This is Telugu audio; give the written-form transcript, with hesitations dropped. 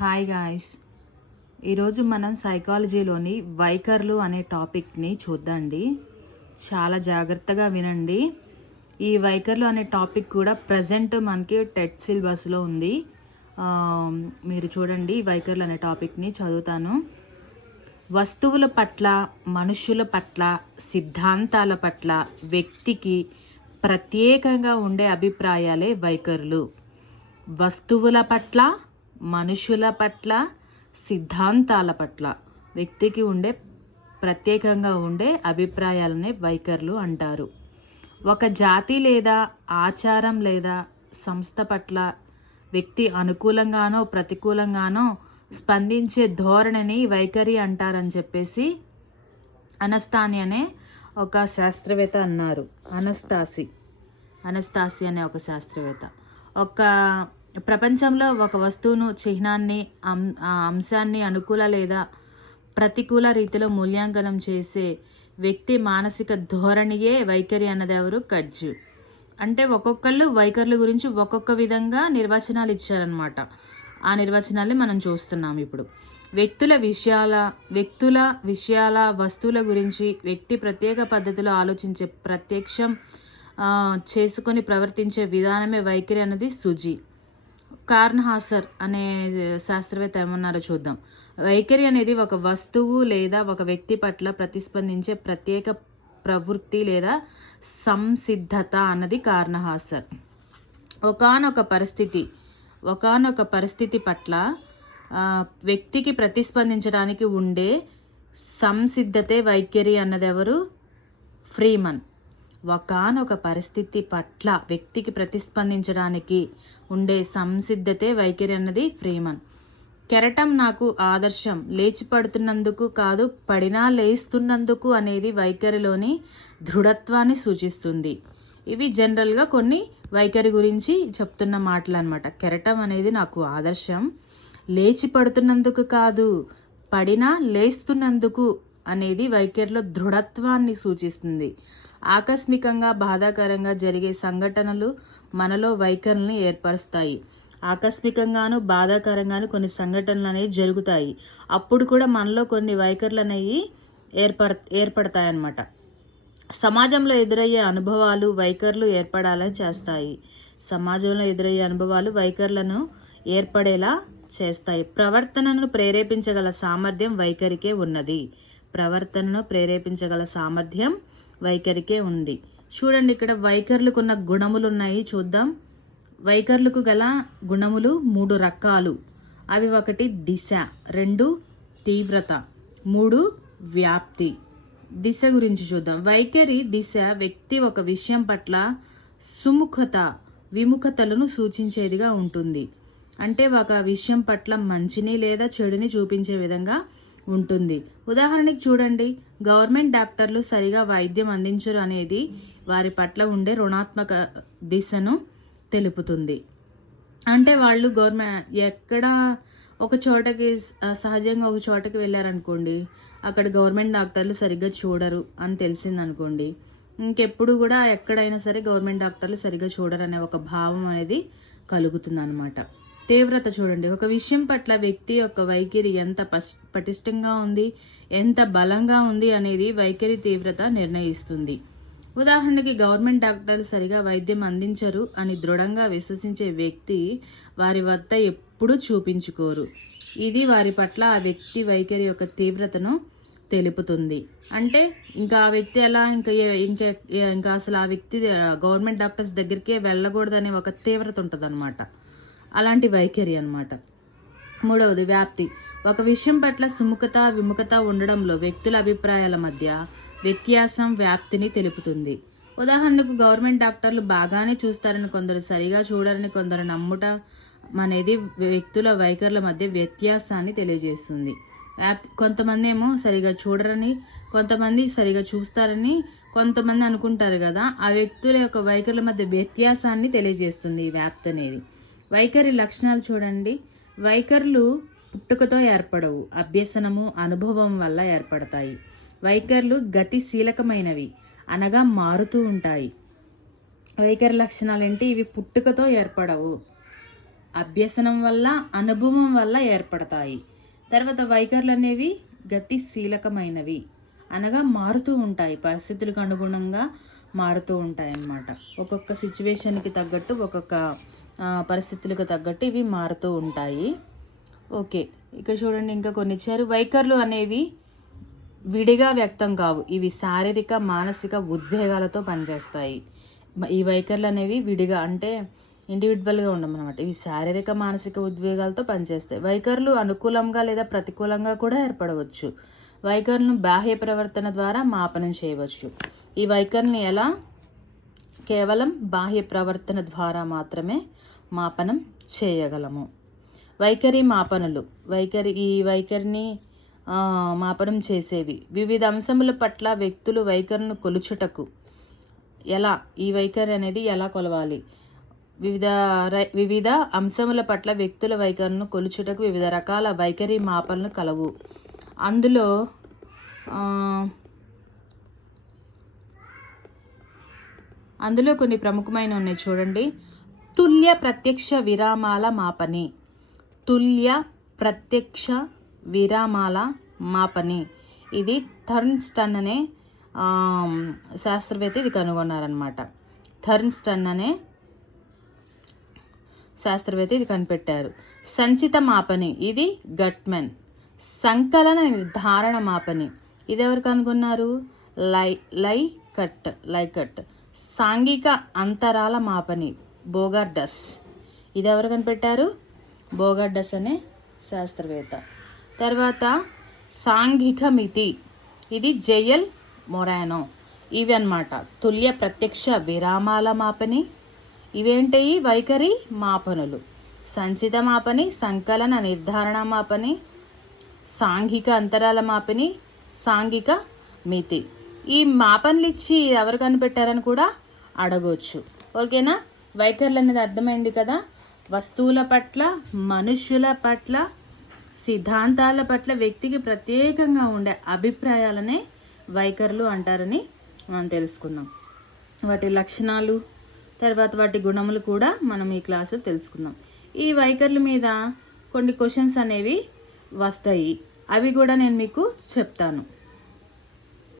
Hi guys. ఈరోజు మనం సైకాలజీలోని వైఖరులు అనే టాపిక్ని చూద్దాండి. చాలా జాగ్రత్తగా వినండి. ఈ వైఖరులు అనే టాపిక్ కూడా ప్రజెంట్ మనకి టెట్ సిలబస్లో ఉంది. ఆ, మీరు చూడండి, వైఖరులు అనే టాపిక్ని చదువుతాను. వస్తువుల పట్ల, మనుషుల పట్ల, సిద్ధాంతాల పట్ల వ్యక్తికి ప్రత్యేకంగా ఉండే అభిప్రాయాలే వైఖరులు. వస్తువుల పట్ల, మనుషుల పట్ల, సిద్ధాంతాల పట్ల వ్యక్తికి ప్రత్యేకంగా ఉండే అభిప్రాయాలనే వైఖరులు అంటారు. ఒక జాతి లేదా ఆచారం లేదా సంస్థ పట్ల వ్యక్తి అనుకూలంగానో ప్రతికూలంగానో స్పందించే ధోరణిని వైఖరి అంటారని చెప్పేసి అనస్తాని అనే ఒక శాస్త్రవేత్త అన్నారు. అనస్తాసి అనే ఒక శాస్త్రవేత్త ఒక ప్రపంచంలో ఒక వస్తువును, చిహ్నాన్ని, అంశాన్ని అనుకూల లేదా ప్రతికూల రీతిలో మూల్యాంకనం చేసే వ్యక్తి మానసిక ధోరణియే వైఖరి అన్నది ఎవరు? కడ్జు. అంటే ఒక్కొక్కళ్ళు వైఖరుల గురించి ఒక్కొక్క విధంగా నిర్వచనాలు ఇచ్చారనమాట. ఆ నిర్వచనాల్ని మనం చూస్తున్నాం ఇప్పుడు. వ్యక్తుల విషయాల వస్తువుల గురించి వ్యక్తి ప్రత్యేక పద్ధతిలో ఆలోచించే, ప్రత్యక్షం చేసుకొని ప్రవర్తించే విధానమే వైఖరి అన్నది సుజీ. కార్ల్ హాసర్ అనే శాస్త్రవేత్త ఏమన్నారో చూద్దాం. వైఖరి అనేది ఒక వస్తువు లేదా ఒక వ్యక్తి పట్ల ప్రతిస్పందించే ప్రత్యేక ప్రవృత్తి లేదా సంసిద్ధత అన్నది కార్ల్ హాసర్. ఒకానొక పరిస్థితి పట్ల వ్యక్తికి ప్రతిస్పందించడానికి ఉండే సంసిద్ధతే వైఖరి అన్నది ఎవరు? ఫ్రీమన్. ఒకానొక పరిస్థితి పట్ల వ్యక్తికి ప్రతిస్పందించడానికి ఉండే సంసిద్ధతే వైఖరి అన్నది ఫ్రీమన్. కెరటం నాకు ఆదర్శం, లేచి పడుతున్నందుకు కాదు, పడినా లేస్తున్నందుకు అనేది వైఖరిలోని దృఢత్వాన్ని సూచిస్తుంది. ఇవి జనరల్గా కొన్ని వైఖరి గురించి చెప్తున్న మాటలు అనమాట. కెరటం అనేది నాకు ఆదర్శం, లేచి పడుతున్నందుకు కాదు, పడినా లేస్తున్నందుకు అనేది వైఖరిలో దృఢత్వాన్ని సూచిస్తుంది. ఆకస్మికంగా బాధాకరంగా జరిగే సంఘటనలు మనలో వైఖరుల్ని ఏర్పరుస్తాయి. ఆకస్మికంగాను బాధాకరంగాను కొన్ని సంఘటనలు అనేవి జరుగుతాయి. అప్పుడు కూడా మనలో కొన్ని వైఖరులు అనేవి ఏర్పడతాయన్నమాట. సమాజంలో ఎదురయ్యే అనుభవాలు వైఖరులు ఏర్పడాలని చేస్తాయి. సమాజంలో ఎదురయ్యే అనుభవాలు వైఖరులను ఏర్పడేలా చేస్తాయి. ప్రవర్తనను ప్రేరేపించగల సామర్థ్యం వైఖరికే ఉన్నది. వైఖరికే ఉంది. చూడండి, ఇక్కడ వైఖరులకు ఉన్న గుణములు ఉన్నాయి, చూద్దాం. వైఖరులకు గల గుణములు 3 రకాలు. అవి 1 దిశ, 2 తీవ్రత, 3 వ్యాప్తి. దిశ గురించి చూద్దాం. వైఖరి దిశ వ్యక్తి ఒక విషయం పట్ల విముఖతలను సూచించేదిగా ఉంటుంది. అంటే ఒక విషయం పట్ల మంచిని లేదా చెడుని చూపించే విధంగా ఉంటుంది. ఉదాహరణకి చూడండి, గవర్నమెంట్ డాక్టర్లు సరిగా వైద్యం అందించరు అనేది వారి పట్ల ఉండే రుణాత్మక దిశను తెలుపుతుంది. అంటే వాళ్ళు సహజంగా ఒక చోటకి వెళ్ళారనుకోండి, అక్కడ గవర్నమెంట్ డాక్టర్లు సరిగ్గా చూడరు అని తెలిసిందనుకోండి, ఇంకెప్పుడు కూడా ఎక్కడైనా సరే గవర్నమెంట్ డాక్టర్లు సరిగ్గా చూడరు అనే ఒక భావం అనేది కలుగుతుంది అనమాట. తీవ్రత చూడండి, ఒక విషయం పట్ల వ్యక్తి యొక్క వైఖరి ఎంత పటిష్టంగా ఉంది, ఎంత బలంగా ఉంది అనేది వైఖరి తీవ్రత నిర్ణయిస్తుంది. ఉదాహరణకి, గవర్నమెంట్ డాక్టర్లు సరిగా వైద్యం అందించరు అని దృఢంగా విశ్వసించే వ్యక్తి వారి వద్ద ఎప్పుడూ చూపించుకోరు. ఇది వారి పట్ల ఆ వ్యక్తి వైఖరి యొక్క తీవ్రతను తెలుపుతుంది. అంటే ఇంకా ఆ వ్యక్తి ఎలా ఇంకా అసలు ఆ వ్యక్తి గవర్నమెంట్ డాక్టర్స్ దగ్గరికే వెళ్ళకూడదనే ఒక తీవ్రత ఉంటుంది అనమాట. అలాంటి వైఖరి అనమాట. 3వది వ్యాప్తి. ఒక విషయం పట్ల విముఖత ఉండడంలో వ్యక్తుల అభిప్రాయాల మధ్య వ్యత్యాసం వ్యాప్తిని తెలుపుతుంది. ఉదాహరణకు, గవర్నమెంట్ డాక్టర్లు బాగానే చూస్తారని కొందరు, సరిగా చూడరని కొందరు నమ్మటం అనేది వ్యక్తుల వైఖరుల మధ్య వ్యత్యాసాన్ని తెలియజేస్తుంది. కొంతమంది ఏమో సరిగా చూడరని, కొంతమంది సరిగా చూస్తారని కొంతమంది అనుకుంటారు కదా. ఆ వ్యక్తుల యొక్క వైఖరుల మధ్య వ్యత్యాసాన్ని తెలియజేస్తుంది ఈ వ్యాప్తి అనేది. వైఖరి లక్షణాలు చూడండి. వైఖరులు పుట్టుకతో ఏర్పడవు, అభ్యసనము, అనుభవం వల్ల ఏర్పడతాయి. వైఖరులు గతిశీలకమైనవి, అనగా మారుతూ ఉంటాయి. వైఖరి లక్షణాలు ఏంటి? ఇవి పుట్టుకతో ఏర్పడవు, అభ్యసనం వల్ల, అనుభవం వల్ల ఏర్పడతాయి. తర్వాత వైఖరులు అనేవి గతిశీలకమైనవి, అనగా మారుతూ ఉంటాయి, పరిస్థితులకు అనుగుణంగా మారుతూ ఉంటాయి అన్నమాట. ఒక్కొక్క సిచ్యువేషన్కి తగ్గట్టు, ఒక్కొక్క పరిస్థితులకు తగ్గట్టు ఇవి మారుతూ ఉంటాయి. ఓకే, ఇక్కడ చూడండి ఇంకా కొన్ని ఇచ్చారు. వైఖరులు అనేవి విడిగా వ్యక్తం కావు, ఇవి శారీరక మానసిక ఉద్వేగాలతో పనిచేస్తాయి. ఈ వైఖరులు అనేవి విడిగా అంటే ఇండివిజువల్గా ఉండమన్నమాట. ఇవి శారీరక మానసిక ఉద్వేగాలతో పనిచేస్తాయి. వైఖరులు అనుకూలంగా లేదా ప్రతికూలంగా కూడా ఏర్పడవచ్చు. వైఖరులను బాహ్య ప్రవర్తన ద్వారా మాపనం చేయవచ్చు. ఈ వైఖరిని ఎలా? కేవలం బాహ్య ప్రవర్తన ద్వారా మాత్రమే మాపనం చేయగలము. వైఖరి మాపనలు. ఈ వైఖరిని మాపనం చేసేవి వివిధ అంశముల పట్ల వ్యక్తులు వైఖరిని కొలుచుటకు ఎలా, ఈ వైఖరి అనేది ఎలా కొలవాలి? వివిధ అంశముల పట్ల వ్యక్తుల వైఖరిని కొలుచుటకు వివిధ రకాల వైఖరి మాపనలు కలవు. అందులో కొన్ని ప్రముఖమైన ఉన్నాయి చూడండి. తుల్య ప్రత్యక్ష విరామాల మాపని. తుల్య ప్రత్యక్ష విరామాల మాపని ఇది థర్న్స్టన్ అనే శాస్త్రవేత్త ఇది కనుగొన్నారనమాట. థర్న్స్టన్ అనే శాస్త్రవేత్త ఇది కనిపెట్టారు. సంచిత మాపని ఇది గట్మెన్. సంకలన నిర్ధారణ మాపని ఇది ఎవరు కనుగొన్నారు? లైకట్. సాంఘిక అంతరాల మాపని బోగార్డస్ ఇది ఎవరు కనిపెట్టారు? బోగార్డస్ అనే శాస్త్రవేత్త. తర్వాత సాంఘిక మితి ఇది జెయల్ మొరానో. ఇవి అన్నమాట తుల్య ప్రత్యక్ష విరామాల మాపని. ఇవేంటి? వైఖరి మాపనులు. సంచిత మాపని, సంకలన నిర్ధారణ మాపని, సాంఘిక అంతరాల మాపని, సాంఘిక మితి. ఈ మాపనలు ఇచ్చి ఎవరు కనిపెట్టారని కూడా అడగవచ్చు. ఓకేనా? వైఖరులు అనేది అర్థమైంది కదా. వస్తువుల పట్ల, మనుష్యుల పట్ల, సిద్ధాంతాల పట్ల వ్యక్తికి ప్రత్యేకంగా ఉండే అభిప్రాయాలనే వైఖరులు అంటారని మనం తెలుసుకుందాం. వాటి లక్షణాలు, తర్వాత వాటి గుణములు కూడా మనం ఈ క్లాసులో తెలుసుకుందాం. ఈ వైఖరుల మీద కొన్ని క్వశ్చన్స్ అనేవి వస్తాయి, అవి కూడా నేను మీకు చెప్తాను.